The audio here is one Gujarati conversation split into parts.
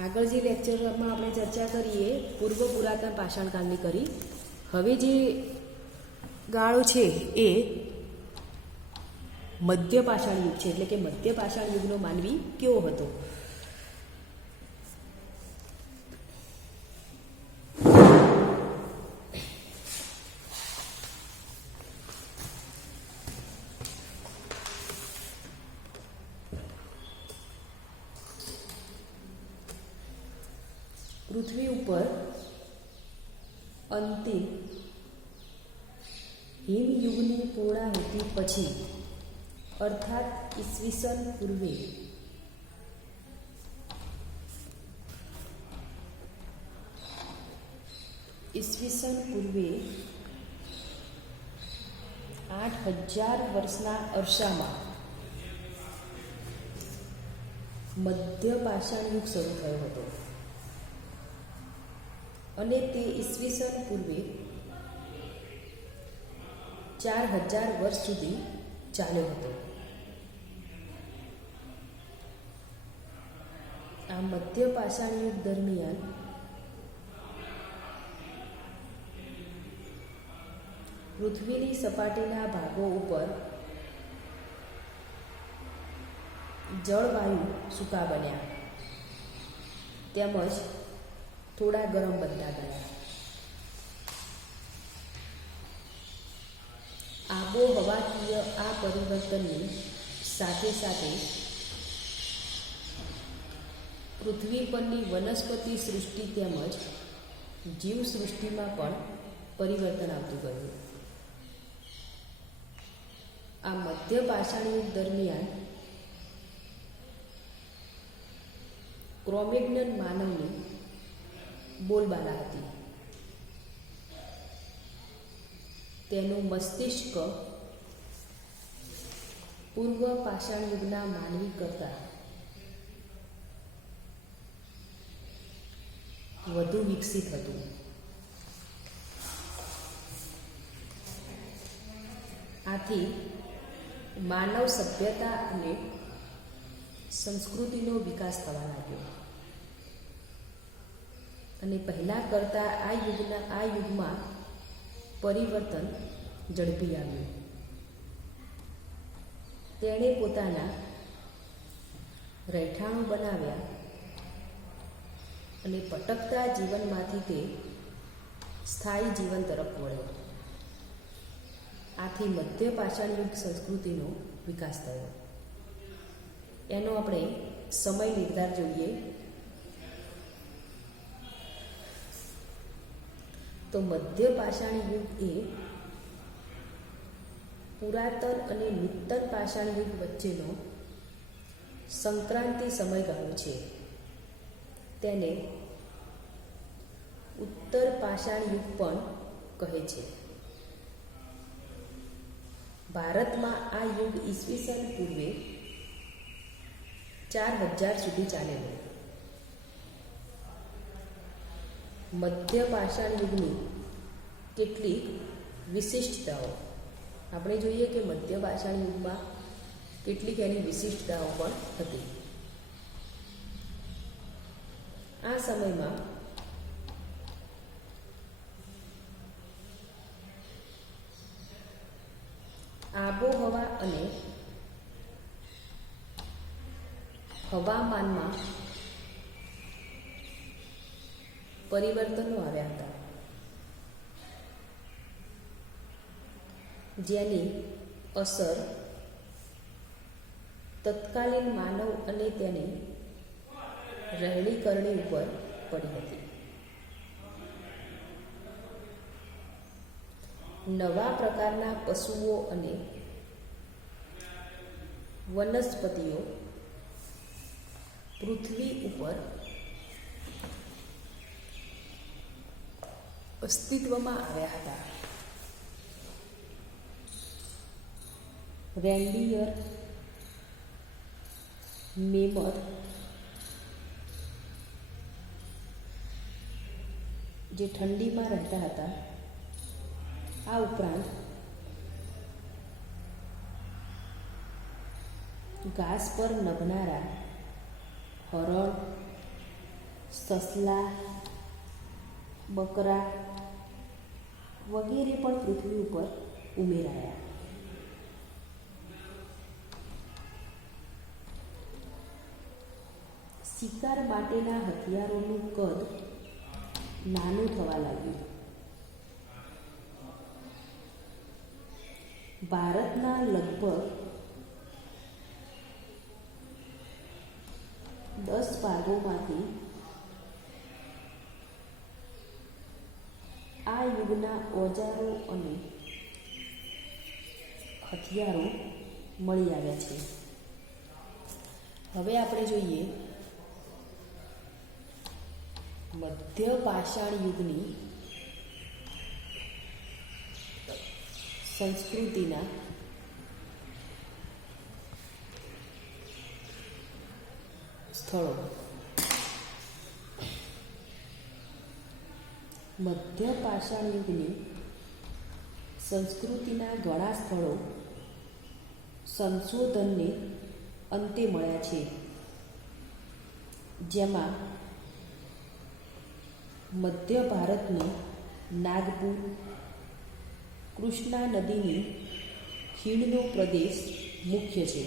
આગળ જે લેક્ચરમાં આપણે ચર્ચા કરીએ પૂર્વ પુરાતન પાષાણકાળની કરી. હવે જે ગાળો છે એ મધ્ય પાષાણ યુગ છે, એટલે કે મધ્ય પાષાણ યુગનો માનવી કેવો હતો. પૃથ્વી ઉપર અંતિમ હિમયુગની પૂર્ણાહુતિ પછી અર્થાત ઈસવીસન પૂર્વે 8,000 વર્ષના અરસામાં મધ્ય પાષાણ યુગ શરૂ થયો હતો અને તે ઈસવીસન પૂર્વે 4,000 વર્ષ સુધી ચાલ્યો હતો. આ મધ્ય પાષાણ યુગ દરમિયાન પૃથ્વીની સપાટીના ભાગો ઉપર જળવાયુ સૂકા બન્યા તેમજ થોડા ગરમ બનતા ગયા. આબોહવાકીય આ પરિવર્તનની સાથે સાથે પૃથ્વી પરની વનસ્પતિ સૃષ્ટિ તેમજ જીવસૃષ્ટિમાં પણ પરિવર્તન આવતું ગયું. આ મધ્ય પાષાણ યુગ દરમિયાન ક્રોમેગ્નન માનવની બોલબાલા હતી. તેનું મસ્તિષ્ક પૂર્વ પાષાણ યુગના માનવી કરતાં વધુ વિકસિત હતું. આથી માનવ સભ્યતા અને સંસ્કૃતિનો વિકાસ થવા લાગ્યો અને પહેલાં કરતાં આ યુગમાં પરિવર્તન ઝડપી આવ્યું. તેણે પોતાના રહેઠાણો બનાવ્યા અને ભટકતા જીવનમાંથી તે સ્થાયી જીવન તરફ વળ્યો. આથી મધ્ય પાષાણ યુગ સંસ્કૃતિનો વિકાસ થયો. એનો આપણે સમય નિર્ધાર જોઈએ તો મધ્ય પાષાણ યુગ એ પુરાતન અને નૂતન પાષાણ યુગ વચ્ચેનો સંક્રાંતિ સમયગાળો છે. તેને ઉત્તર પાષાણ યુગ પણ કહે છે. ભારતમાં આ યુગ ઈસવીસન પૂર્વે 4,000 સુધી ચાલેલો. મધ્ય પાષાણ યુગની કેટલીક વિશિષ્ટતાઓ આપણે જોઈએ કે મધ્ય પાષાણ યુગમાં કેટલીક એની વિશિષ્ટતાઓ પણ હતી. આ સમયમાં આબોહવા અને હવામાનમાં પરિવર્તનો આવ્યા હતા, જેની અસર તત્કાલીન માનવ અને તેની રહેણીકરણી ઉપર પડી હતી. નવા પ્રકારના પશુઓ અને વનસ્પતિઓ પૃથ્વી ઉપર અસ્તિત્વમાં આવ્યા હતા. રેન્ડિયર, મેમર, જે ઠંડીમાં રહેતા હતા. આ ઉપરાંત ઘાસ પર નભનારા હરણ, સસલા, બકરા વગેરે પણ પૃથ્વી ઉપર ઉમેરાયા. શિકાર માટેના હથિયારોનું કદ નાનું થવા લાગ્યું. ભારતના લગભગ 10 ભાગોમાંથી આ યુગના ઓજારો અને હથિયારો મળી આવ્યા છે. હવે આપણે જોઈએ મધ્ય પાષાણ યુગની સંસ્કૃતિના સ્થળો. મધ્ય પાષાણ યુગની સંસ્કૃતિના ઘણા સ્થળો સંશોધનને અંતે મળ્યા છે, જેમાં મધ્ય ભારતનું નાગપુર, કૃષ્ણા નદીની ખીણનો પ્રદેશ મુખ્ય છે.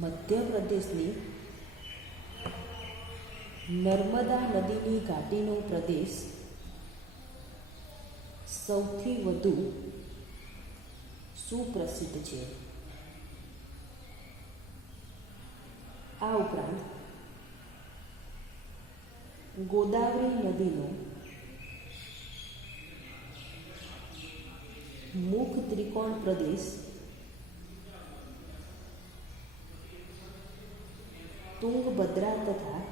મધ્ય પ્રદેશની નર્મદા નદીની ઘાટીનો પ્રદેશ સૌથી વધુ સુપ્રસિદ્ધ છે. આ ઉપરાંત ગોદાવરી નદીનો મુખ ત્રિકોણ પ્રદેશ તુંગભદ્રા તથા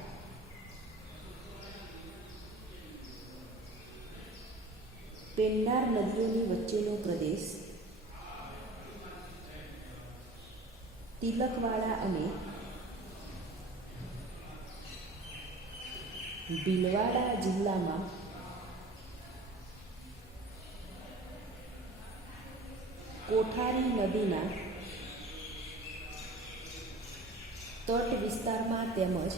પેન્નાર નદીઓની વચ્ચેનો પ્રદેશ તિલકવાડા અને ભીલવાડા જિલ્લામાં કોઠારી નદીના તટ વિસ્તારમાં તેમજ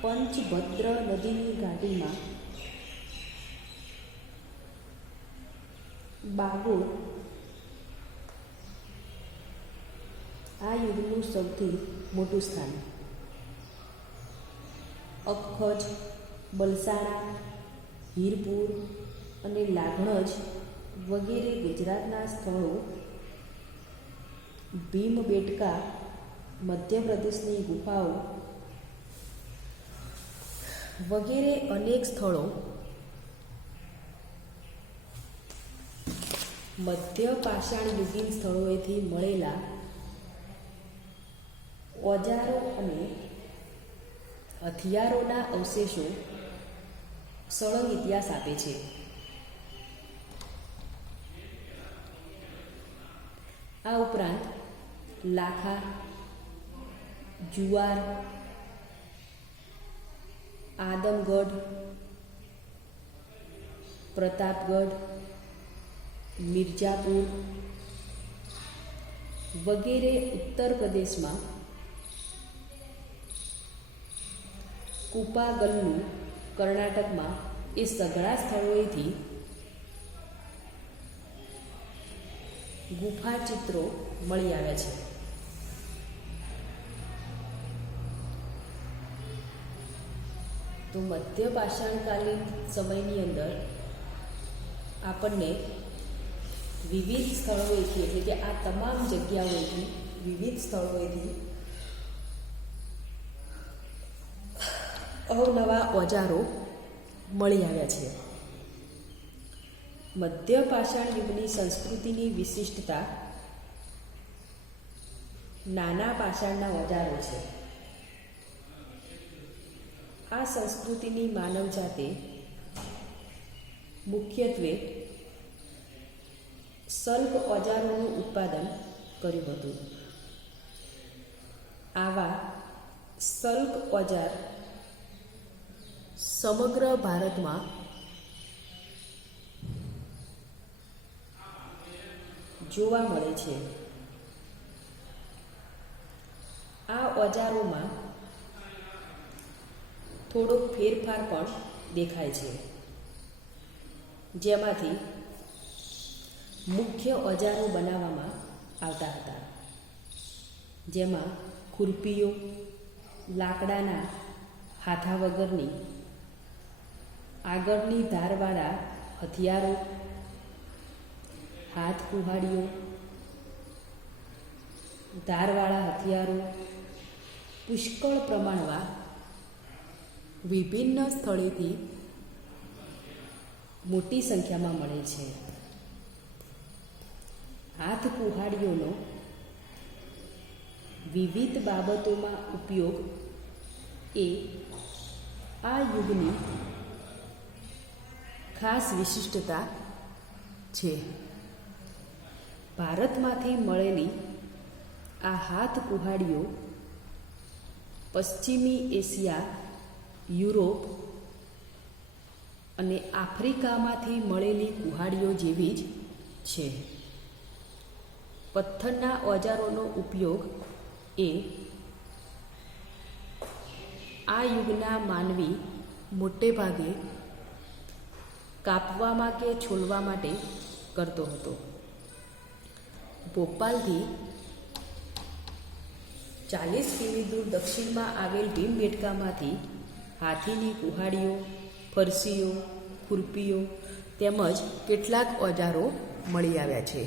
પંચભદ્ર નદીની ઘાટીમાં બાગોર આ યુગનું સૌથી મોટું સ્થાન. અખજ, બલસાણા, હીરપુર અને લાગણજ વગેરે ગુજરાતના સ્થળો, ભીમબેટકા મધ્યપ્રદેશની ગુફાઓ વગેરે અનેક સ્થળો મધ્ય પાષાણ યુગીન સ્થળોએથી મળેલા ઓજારો અને હથિયારોના અવશેષો સળંગ ઇતિહાસ આપે છે. આ ઉપરાંત લાખા, જુવાર, આદમગઢ, પ્રતાપગઢ, મિર્જાપુર વગેરે ઉત્તર પ્રદેશમાં, કુપાગલ્લુ કર્ણાટકમાં એ સઘળા સ્થળોએથી ગુફા ચિત્રો મળી આવ્યા છે. તો મધ્ય પાષાણકાલીન સમયની અંદર આપણને વિવિધ સ્થળોએથી એટલે કે આ તમામ જગ્યાઓએથી વિવિધ સ્થળોએથી અવનવા ઓજારો મળી આવ્યા છે. મધ્ય પાષાણ યુગની સંસ્કૃતિની વિશિષ્ટતા નાના પાષાણના ઓજારો છે. આ સંસ્કૃતિની માનવજાતે મુખ્યત્વે સલ્પ ઓજારોનું ઉત્પાદન કર્યું હતું. આવા સલ્પ ઓજાર સમગ્ર ભારતમાં જોવા મળે છે. આ ઓજારોમાં થોડોક ફેરફાર પણ દેખાય છે, જેમાંથી મુખ્ય ઓજારો બનાવવામાં આવતા હતા, જેમાં ખુરપીઓ, લાકડાના હાથા વગરની આગળની ધારવાળા હથિયારો, હાથ કુહાડીઓ, ધારવાળા હથિયારો પુષ્કળ પ્રમાણમાં વિભિન્ન સ્થળેથી મોટી સંખ્યામાં મળે છે. હાથ કુહાડીઓનો વિવિધ બાબતોમાં ઉપયોગ એ આ યુગની ખાસ વિશિષ્ટતા છે. ભારતમાંથી મળેલી આ હાથ કુહાડીઓ પશ્ચિમી એશિયા, યુરોપ અને આફ્રિકામાંથી મળેલી કુહાડીઓ જેવી જ છે. પથ્થરના ઓજારોનો ઉપયોગ એ આ યુગના માનવી મોટે ભાગે કાપવામાં કે છોલવા માટે કરતો હતો. ભોપાલથી 40 કિમી દૂર દક્ષિણમાં આવેલ ભીમબેટકામાંથી હાથીની કુહાડીઓ, ફરસીઓ, ખુરપીઓ તેમજ કેટલાક ઓજારો મળી આવ્યા છે.